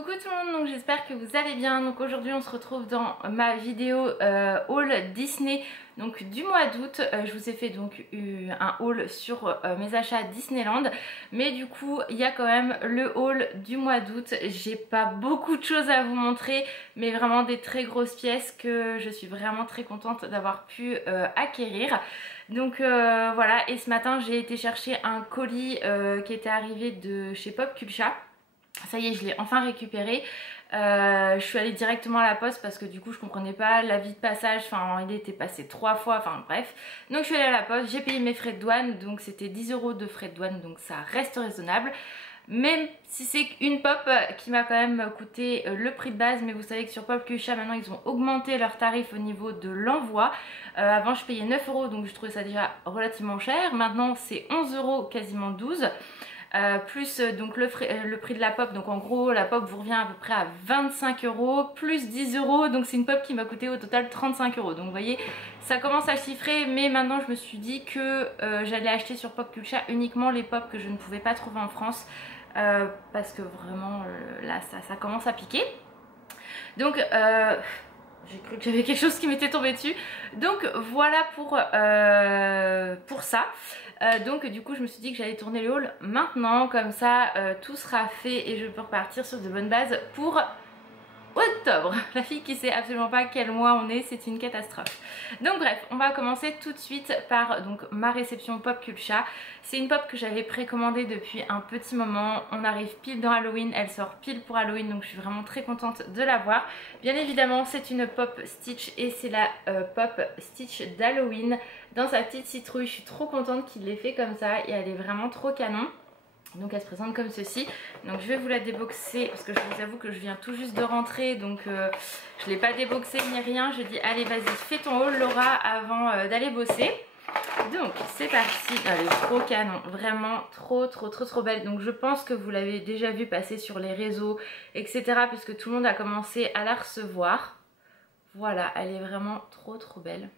Coucou tout le monde, donc j'espère que vous allez bien. Donc aujourd'hui on se retrouve dans ma vidéo haul Disney donc du mois d'août. Je vous ai fait donc un haul sur mes achats Disneyland, mais du coup il y a quand même le haul du mois d'août. J'ai pas beaucoup de choses à vous montrer, mais vraiment des très grosses pièces que je suis vraiment très contente d'avoir pu acquérir. Donc voilà, et ce matin j'ai été chercher un colis qui était arrivé de chez Pop Culcha. Ça y est, je l'ai enfin récupéré. Je suis allée directement à la poste parce que du coup je comprenais pas l'avis de passage, enfin il était passé 3 fois, enfin bref. Donc je suis allée à la poste, j'ai payé mes frais de douane, donc c'était 10 € de frais de douane, donc ça reste raisonnable. Même si c'est une pop qui m'a quand même coûté le prix de base, mais vous savez que sur Pop Culcha maintenant ils ont augmenté leurs tarifs au niveau de l'envoi. Avant je payais 9 €, donc je trouvais ça déjà relativement cher. Maintenant c'est 11 €, quasiment 12 €. Plus donc le prix de la pop, donc en gros la pop vous revient à peu près à 25 € plus 10 €, donc c'est une pop qui m'a coûté au total 35 €. Donc vous voyez, ça commence à chiffrer, mais maintenant je me suis dit que j'allais acheter sur Pop Culcha uniquement les pop que je ne pouvais pas trouver en France, parce que vraiment là ça commence à piquer. Donc j'ai cru que j'avais quelque chose qui m'était tombé dessus. Donc voilà pour ça. Donc du coup je me suis dit que j'allais tourner le haul maintenant, comme ça tout sera fait et je peux repartir sur de bonnes bases pour octobre. La fille qui sait absolument pas quel mois on est, c'est une catastrophe. Donc bref, on va commencer tout de suite par donc ma réception Pop Culcha. C'est une pop que j'avais précommandée depuis un petit moment. On arrive pile dans Halloween, elle sort pile pour Halloween, donc je suis vraiment très contente de la voir. Bien évidemment c'est une pop Stitch et c'est la pop Stitch d'Halloween dans sa petite citrouille. Je suis trop contente qu'il l'ait fait comme ça et elle est vraiment trop canon. Donc elle se présente comme ceci. Donc je vais vous la déboxer parce que je vous avoue que je viens tout juste de rentrer, donc je ne l'ai pas déboxée ni rien. Je dis allez vas-y fais ton haul Laura avant d'aller bosser. Donc c'est parti. Elle est trop canon, vraiment trop belle. Donc je pense que vous l'avez déjà vu passer sur les réseaux etc, puisque tout le monde a commencé à la recevoir. Voilà, elle est vraiment trop belle.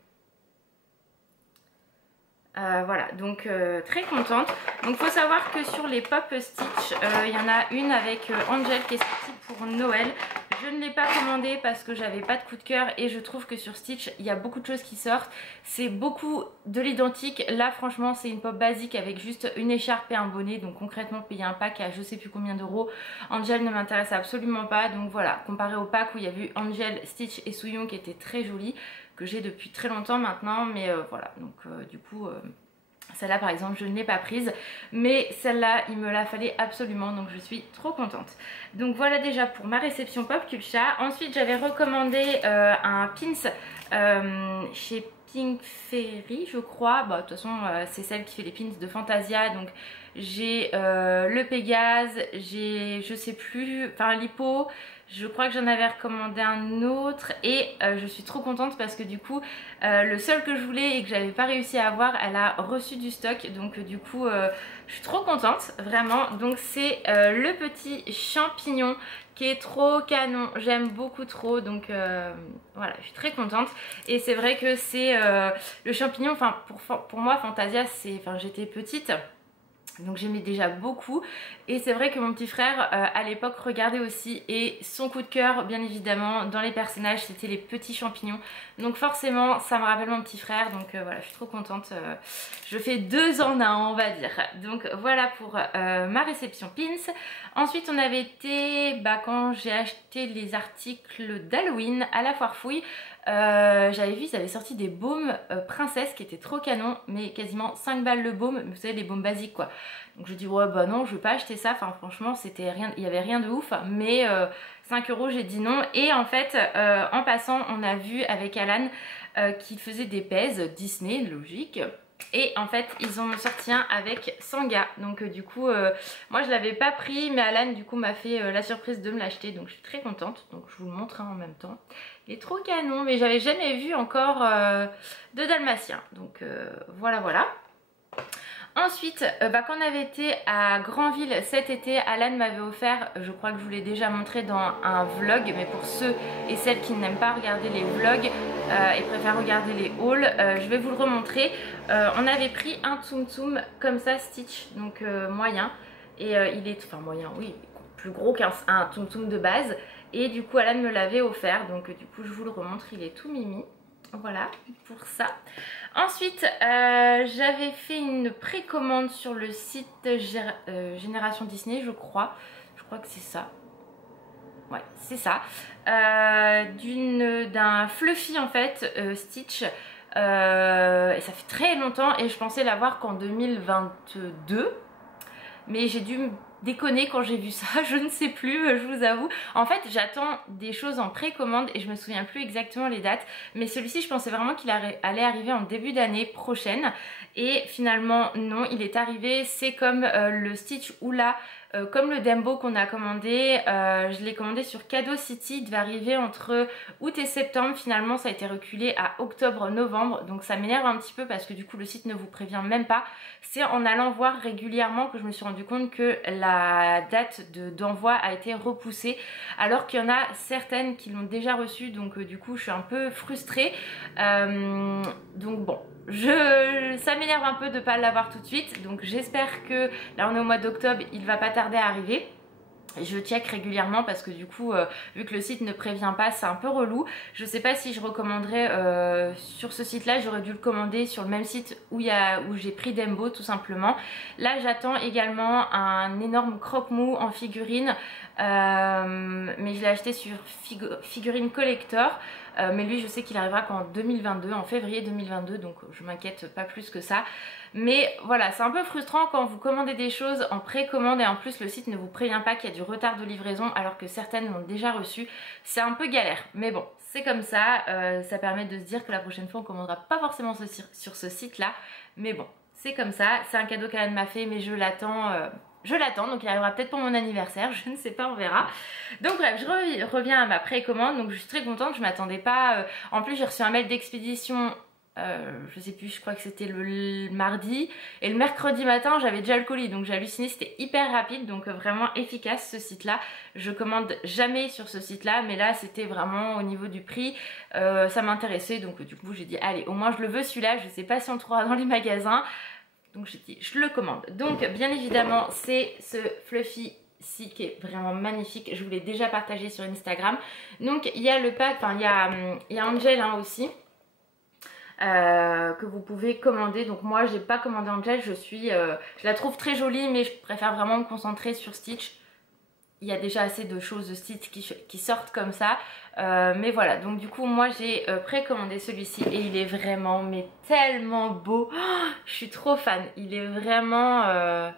Voilà, donc très contente. Donc faut savoir que sur les pop Stitch, il y en a une avec Angel qui est sortie pour Noël. Je ne l'ai pas commandée parce que j'avais pas de coup de cœur et je trouve que sur Stitch il y a beaucoup de choses qui sortent. C'est beaucoup de l'identique. Là franchement c'est une pop basique avec juste une écharpe et un bonnet. Donc concrètement payer un pack à je sais plus combien d'euros. Angel ne m'intéresse absolument pas. Donc voilà, comparé au pack où il y a eu Angel, Stitch et Souillon qui étaient très jolis, que j'ai depuis très longtemps maintenant, mais voilà, donc du coup celle-là par exemple je ne l'ai pas prise, mais celle-là il me la fallait absolument, donc je suis trop contente. Donc voilà déjà pour ma réception Pop Culcha. Ensuite j'avais recommandé un pins chez Pink Fairy je crois. Bah, de toute façon c'est celle qui fait les pins de Fantasia, donc j'ai le Pégase, j'ai je sais plus, enfin l'hippo. Je crois que j'en avais recommandé un autre et je suis trop contente parce que du coup le seul que je voulais et que j'avais pas réussi à avoir, elle a reçu du stock, donc du coup je suis trop contente vraiment. Donc c'est le petit champignon qui est trop canon, j'aime beaucoup trop, donc voilà, je suis très contente. Et c'est vrai que c'est le champignon, enfin pour moi Fantasia, c'est, enfin j'étais petite, donc j'aimais déjà beaucoup et c'est vrai que mon petit frère à l'époque regardait aussi, et son coup de cœur bien évidemment dans les personnages c'était les petits champignons, donc forcément ça me rappelle mon petit frère, donc voilà, je suis trop contente, je fais 2 en un on va dire. Donc voilà pour ma réception pins. Ensuite on avait été, quand j'ai acheté les articles d'Halloween à la foire fouille, j'avais vu ils avaient sorti des baumes princesse qui étaient trop canon, mais quasiment 5 balles le baume, mais vous savez les baumes basiques quoi. Donc je dis ouais bah non je veux pas acheter ça, enfin franchement c'était rien, il y avait rien de ouf, mais 5 € j'ai dit non. Et en fait en passant on a vu avec Alan qu'il faisait des pèses Disney, logique. Et en fait ils en ont sorti un avec Sanga, donc du coup moi je l'avais pas pris, mais Alan du coup m'a fait la surprise de me l'acheter, donc je suis très contente. Donc je vous le montre en même temps, il est trop canon, mais j'avais jamais vu encore de dalmatien, donc voilà. Ensuite, quand on avait été à Granville cet été, Alan m'avait offert, je crois que je vous l'ai déjà montré dans un vlog, mais pour ceux et celles qui n'aiment pas regarder les vlogs et préfèrent regarder les hauls, je vais vous le remontrer. On avait pris un Tsum Tsum comme ça Stitch, donc moyen, et il est, enfin moyen oui, plus gros qu'un Tsum Tsum de base. Et du coup Alan me l'avait offert, donc du coup je vous le remontre, il est tout mimi. Voilà pour ça. Ensuite j'avais fait une précommande sur le site Génération Disney, je crois que c'est ça. Ouais, c'est ça. D'un Fluffy en fait, Stitch. Et ça fait très longtemps et je pensais l'avoir qu'en 2022. Mais j'ai dû me déconner quand j'ai vu ça, je ne sais plus, je vous avoue. En fait, j'attends des choses en précommande et je me souviens plus exactement les dates. Mais celui-ci, je pensais vraiment qu'il allait arriver en début d'année prochaine. Et finalement, non, il est arrivé. C'est comme le Stitch Oula, comme le Dembo qu'on a commandé. Je l'ai commandé sur Cadeau City. Il devait arriver entre août et septembre. Finalement, ça a été reculé à octobre-novembre. Donc ça m'énerve un petit peu parce que du coup, le site ne vous prévient même pas. C'est en allant voir régulièrement que je me suis rendu compte que la date d'envoi a été repoussée, alors qu'il y en a certaines qui l'ont déjà reçu, donc du coup je suis un peu frustrée. Donc bon, ça m'énerve un peu de ne pas l'avoir tout de suite, donc j'espère que là on est au mois d'octobre, il va pas tarder à arriver. Je check régulièrement parce que du coup vu que le site ne prévient pas, c'est un peu relou. Je sais pas si je recommanderais sur ce site là, j'aurais dû le commander sur le même site où j'ai pris Dembo tout simplement. Là j'attends également un énorme croque-mou en figurine, mais je l'ai acheté sur Figurine Collector. Mais lui je sais qu'il arrivera qu'en 2022, en février 2022, donc je m'inquiète pas plus que ça. Mais voilà, c'est un peu frustrant quand vous commandez des choses en précommande et en plus le site ne vous prévient pas qu'il y a du retard de livraison alors que certaines l'ont déjà reçu. C'est un peu galère, mais bon, c'est comme ça. Ça permet de se dire que la prochaine fois on commandera pas forcément sur ce site là. Mais bon, c'est comme ça, c'est un cadeau qu'Alan m'a fait mais je l'attends. Donc il arrivera peut-être pour mon anniversaire, je ne sais pas, on verra. Donc bref, je reviens à ma précommande, donc je suis très contente, je m'attendais pas. En plus j'ai reçu un mail d'expédition, je sais plus, je crois que c'était le mardi, et le mercredi matin j'avais déjà le colis, donc j'ai halluciné, c'était hyper rapide, donc vraiment efficace ce site là. Je commande jamais sur ce site là, mais là c'était vraiment au niveau du prix, ça m'intéressait, donc du coup j'ai dit allez, au moins je le veux celui-là, je sais pas si on le trouvera dans les magasins. Donc j'ai dit je le commande. Donc bien évidemment c'est ce Fluffy ci qui est vraiment magnifique. Je vous l'ai déjà partagé sur Instagram. Donc il y a le pack, enfin il y a Angel hein, aussi. Que vous pouvez commander. Donc moi j'ai pas commandé Angel, je la trouve très jolie mais je préfère vraiment me concentrer sur Stitch. Il y a déjà assez de choses de Stitch qui sortent comme ça. Mais voilà, donc du coup moi j'ai précommandé celui-ci et il est vraiment mais tellement beau. Oh, je suis trop fan, il est vraiment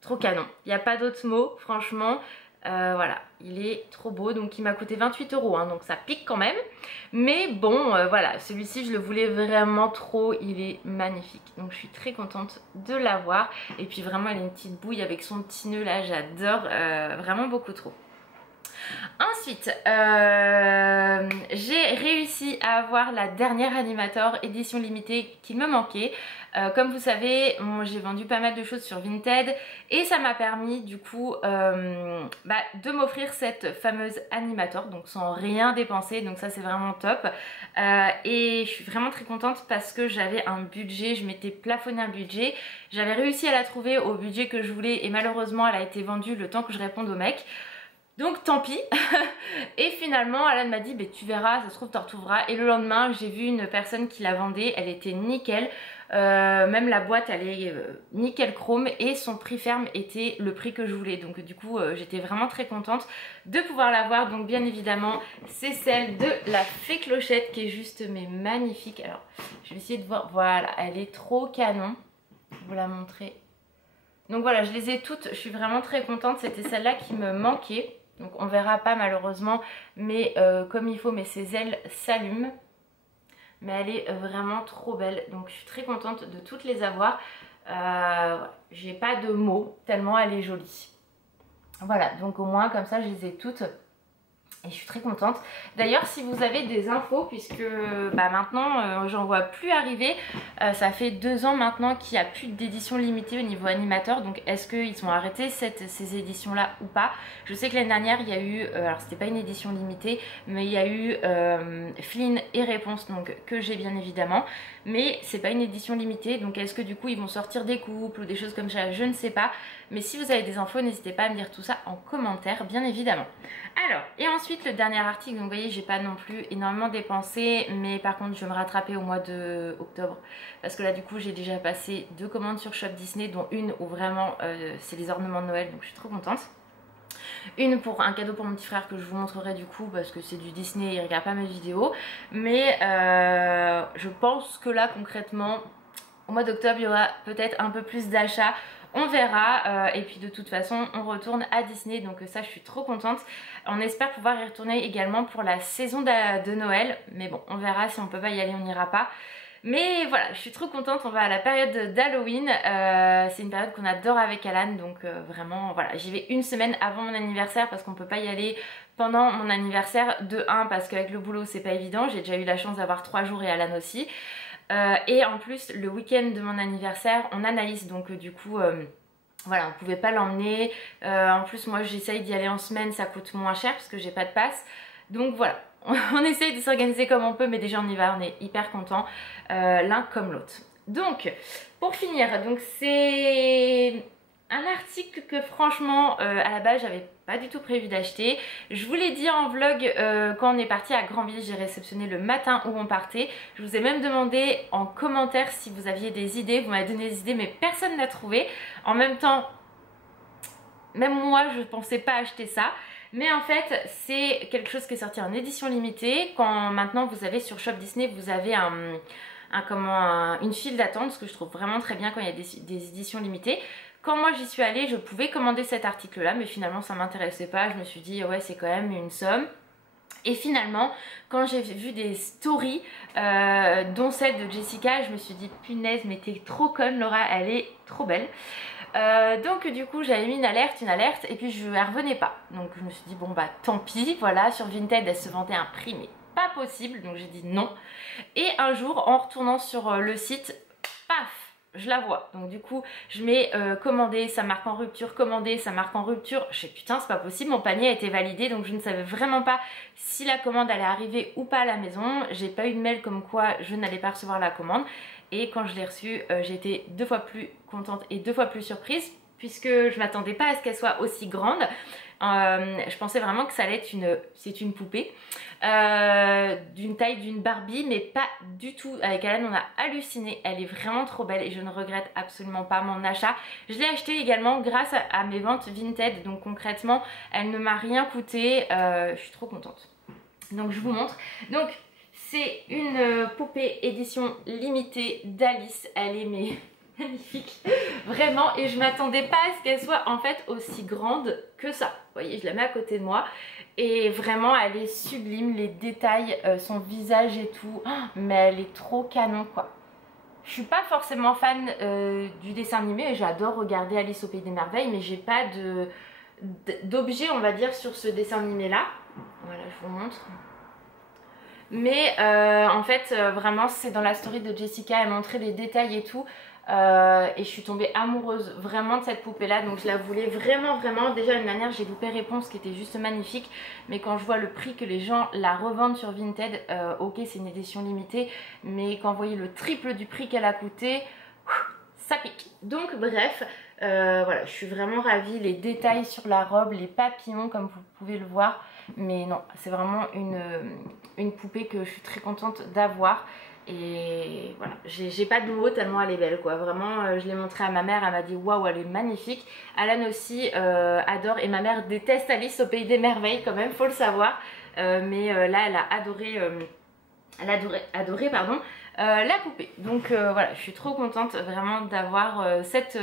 trop canon. Il n'y a pas d'autres mots franchement. Voilà, il est trop beau, donc il m'a coûté 28 €, hein, donc ça pique quand même. Mais bon, voilà, celui-ci je le voulais vraiment trop, il est magnifique. Donc je suis très contente de l'avoir. Et puis vraiment, elle a une petite bouille avec son petit nœud là, j'adore, vraiment beaucoup trop. Ensuite, j'ai réussi à avoir la dernière Animator édition limitée qui me manquait. Comme vous savez, j'ai vendu pas mal de choses sur Vinted et ça m'a permis du coup de m'offrir cette fameuse Animator, donc sans rien dépenser, donc ça c'est vraiment top. Et je suis vraiment très contente parce que j'avais un budget, je m'étais plafonné un budget, j'avais réussi à la trouver au budget que je voulais et malheureusement elle a été vendue le temps que je réponde au mec. Donc tant pis. Et finalement Alan m'a dit tu verras, ça se trouve t'en retrouveras. Et le lendemain j'ai vu une personne qui la vendait, elle était nickel, même la boîte elle est nickel chrome et son prix ferme était le prix que je voulais. Donc du coup j'étais vraiment très contente de pouvoir l'avoir. Donc bien évidemment c'est celle de la Fée Clochette qui est juste mais magnifique. Alors je vais essayer de voir, voilà, elle est trop canon, je vais vous la montrer. Donc voilà, je les ai toutes, je suis vraiment très contente, c'était celle-là qui me manquait. Donc on verra pas malheureusement, mais comme il faut, mais ses ailes s'allument. Mais elle est vraiment trop belle, donc je suis très contente de toutes les avoir. J'ai pas de mots, tellement elle est jolie. Voilà, donc au moins comme ça je les ai toutes. Et je suis très contente. D'ailleurs si vous avez des infos, puisque maintenant j'en vois plus arriver, ça fait 2 ans maintenant qu'il n'y a plus d'édition limitée au niveau Animator. Donc est-ce qu'ils ont arrêté ces éditions là ou pas? Je sais que l'année dernière il y a eu, alors c'était pas une édition limitée, mais il y a eu Flynn et Réponse, donc que j'ai bien évidemment. Mais c'est pas une édition limitée, donc est-ce que du coup ils vont sortir des couples ou des choses comme ça? Je ne sais pas. mais si vous avez des infos, n'hésitez pas à me dire tout ça en commentaire, bien évidemment. Alors, et ensuite le dernier article, donc vous voyez, j'ai pas non plus énormément dépensé, mais par contre je vais me rattraper au mois de octobre, parce que là du coup j'ai déjà passé 2 commandes sur Shop Disney, dont une où vraiment c'est les ornements de Noël, donc je suis trop contente. Une pour un cadeau pour mon petit frère que je vous montrerai du coup parce que c'est du Disney, il regarde pas mes vidéos. Mais je pense que là concrètement au mois d'octobre il y aura peut-être un peu plus d'achats. On verra et puis de toute façon on retourne à Disney, donc ça je suis trop contente. On espère pouvoir y retourner également pour la saison de Noël, mais bon on verra, si on peut pas y aller on n'ira pas. Mais voilà, je suis trop contente, on va à la période d'Halloween, c'est une période qu'on adore avec Alan, donc vraiment voilà, j'y vais une semaine avant mon anniversaire parce qu'on peut pas y aller pendant mon anniversaire, de 1 parce qu'avec le boulot c'est pas évident, j'ai déjà eu la chance d'avoir 3 jours et Alan aussi, et en plus le week-end de mon anniversaire on a Naïs, donc du coup voilà, on pouvait pas l'emmener, en plus moi j'essaye d'y aller en semaine, ça coûte moins cher parce que j'ai pas de passe, donc voilà. On essaye de s'organiser comme on peut, mais déjà on y va, on est hyper contents l'un comme l'autre. Donc pour finir, donc c'est un article que franchement à la base j'avais pas du tout prévu d'acheter. Je vous l'ai dit en vlog quand on est parti à Granville, j'ai réceptionné le matin où on partait. Je vous ai même demandé en commentaire si vous aviez des idées, vous m'avez donné des idées mais personne n'a trouvé. En même temps, même moi je pensais pas acheter ça. Mais en fait c'est quelque chose qui est sorti en édition limitée. Quand maintenant vous avez sur Shop Disney, vous avez une file d'attente, ce que je trouve vraiment très bien quand il y a des éditions limitées. Quand moi j'y suis allée, je pouvais commander cet article là, mais finalement ça m'intéressait pas. Je me suis dit ouais c'est quand même une somme. Et finalement quand j'ai vu des stories dont celle de Jessica, je me suis dit punaise mais t'es trop conne Laura, elle est trop belle. Donc du coup j'avais mis une alerte et puis je ne revenais pas, donc je me suis dit bon bah tant pis, voilà. Sur Vinted elle se vendait un prix mais pas possible, donc j'ai dit non. Et un jour en retournant sur le site, paf, je la vois, donc du coup je mets commander, ça marque en rupture, commander, ça marque en rupture. Je sais putain c'est pas possible, mon panier a été validé, donc je ne savais vraiment pas si la commande allait arriver ou pas à la maison. J'ai pas eu de mail comme quoi je n'allais pas recevoir la commande. Et quand je l'ai reçue, j'ai été 2 fois plus contente et 2 fois plus surprise, puisque je m'attendais pas à ce qu'elle soit aussi grande. Je pensais vraiment que ça allait être c'est une poupée d'une taille d'une Barbie, mais pas du tout. Avec Alan on a halluciné, elle est vraiment trop belle et je ne regrette absolument pas mon achat. Je l'ai achetée également grâce à mes ventes Vinted, donc concrètement elle ne m'a rien coûté, je suis trop contente. Donc je vous montre. Donc c'est une poupée édition limitée d'Alice, elle est magnifique, vraiment, et je m'attendais pas à ce qu'elle soit en fait aussi grande que ça. Vous voyez, je la mets à côté de moi et vraiment elle est sublime, les détails, son visage et tout, mais elle est trop canon quoi. Je suis pas forcément fan du dessin animé et j'adore regarder Alice au Pays des Merveilles, mais j'ai pas d'objet on va dire sur ce dessin animé là. Voilà, je vous montre. Mais en fait vraiment c'est dans la story de Jessica, elle montrait les détails et tout, et je suis tombée amoureuse vraiment de cette poupée là, donc je la voulais vraiment. Déjà une dernière j'ai loupé Réponse qui était juste magnifique, mais quand je vois le prix que les gens la revendent sur Vinted, ok c'est une édition limitée, mais quand vous voyez le triple du prix qu'elle a coûté, ça pique. Donc bref, voilà, je suis vraiment ravie, les détails sur la robe, les papillons comme vous pouvez le voir. Mais non, c'est vraiment une poupée que je suis très contente d'avoir. Et voilà, j'ai pas de mots tellement elle est belle quoi. Vraiment, je l'ai montrée à ma mère, elle m'a dit waouh, elle est magnifique. Alan aussi adore, et ma mère déteste Alice au Pays des Merveilles quand même, faut le savoir. Mais là, elle a adoré pardon, la poupée. Donc voilà, je suis trop contente vraiment d'avoir cette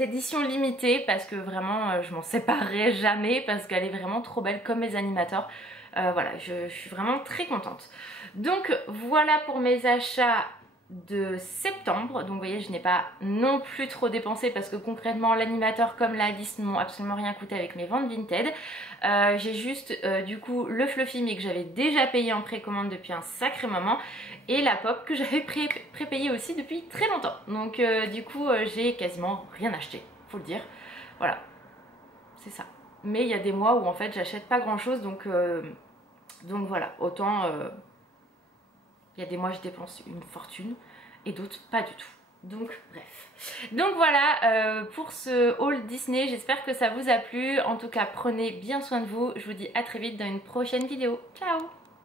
édition limitée, parce que vraiment je m'en séparerai jamais, parce qu'elle est vraiment trop belle comme mes animateurs. Voilà, je suis vraiment très contente. Donc voilà pour mes achats de septembre. Donc vous voyez, je n'ai pas non plus trop dépensé parce que concrètement l'animateur comme la liste n'ont absolument rien coûté avec mes ventes Vinted. J'ai juste du coup le Fluffy mais que j'avais déjà payé en précommande depuis un sacré moment, et la pop que j'avais prépayé aussi depuis très longtemps. Donc du coup j'ai quasiment rien acheté, faut le dire. Voilà, c'est ça. Mais il y a des mois où en fait j'achète pas grand chose, donc voilà, autant il y a des mois je dépense une fortune et d'autres pas du tout. Donc bref. Donc voilà pour ce haul Disney, j'espère que ça vous a plu. En tout cas prenez bien soin de vous. Je vous dis à très vite dans une prochaine vidéo. Ciao!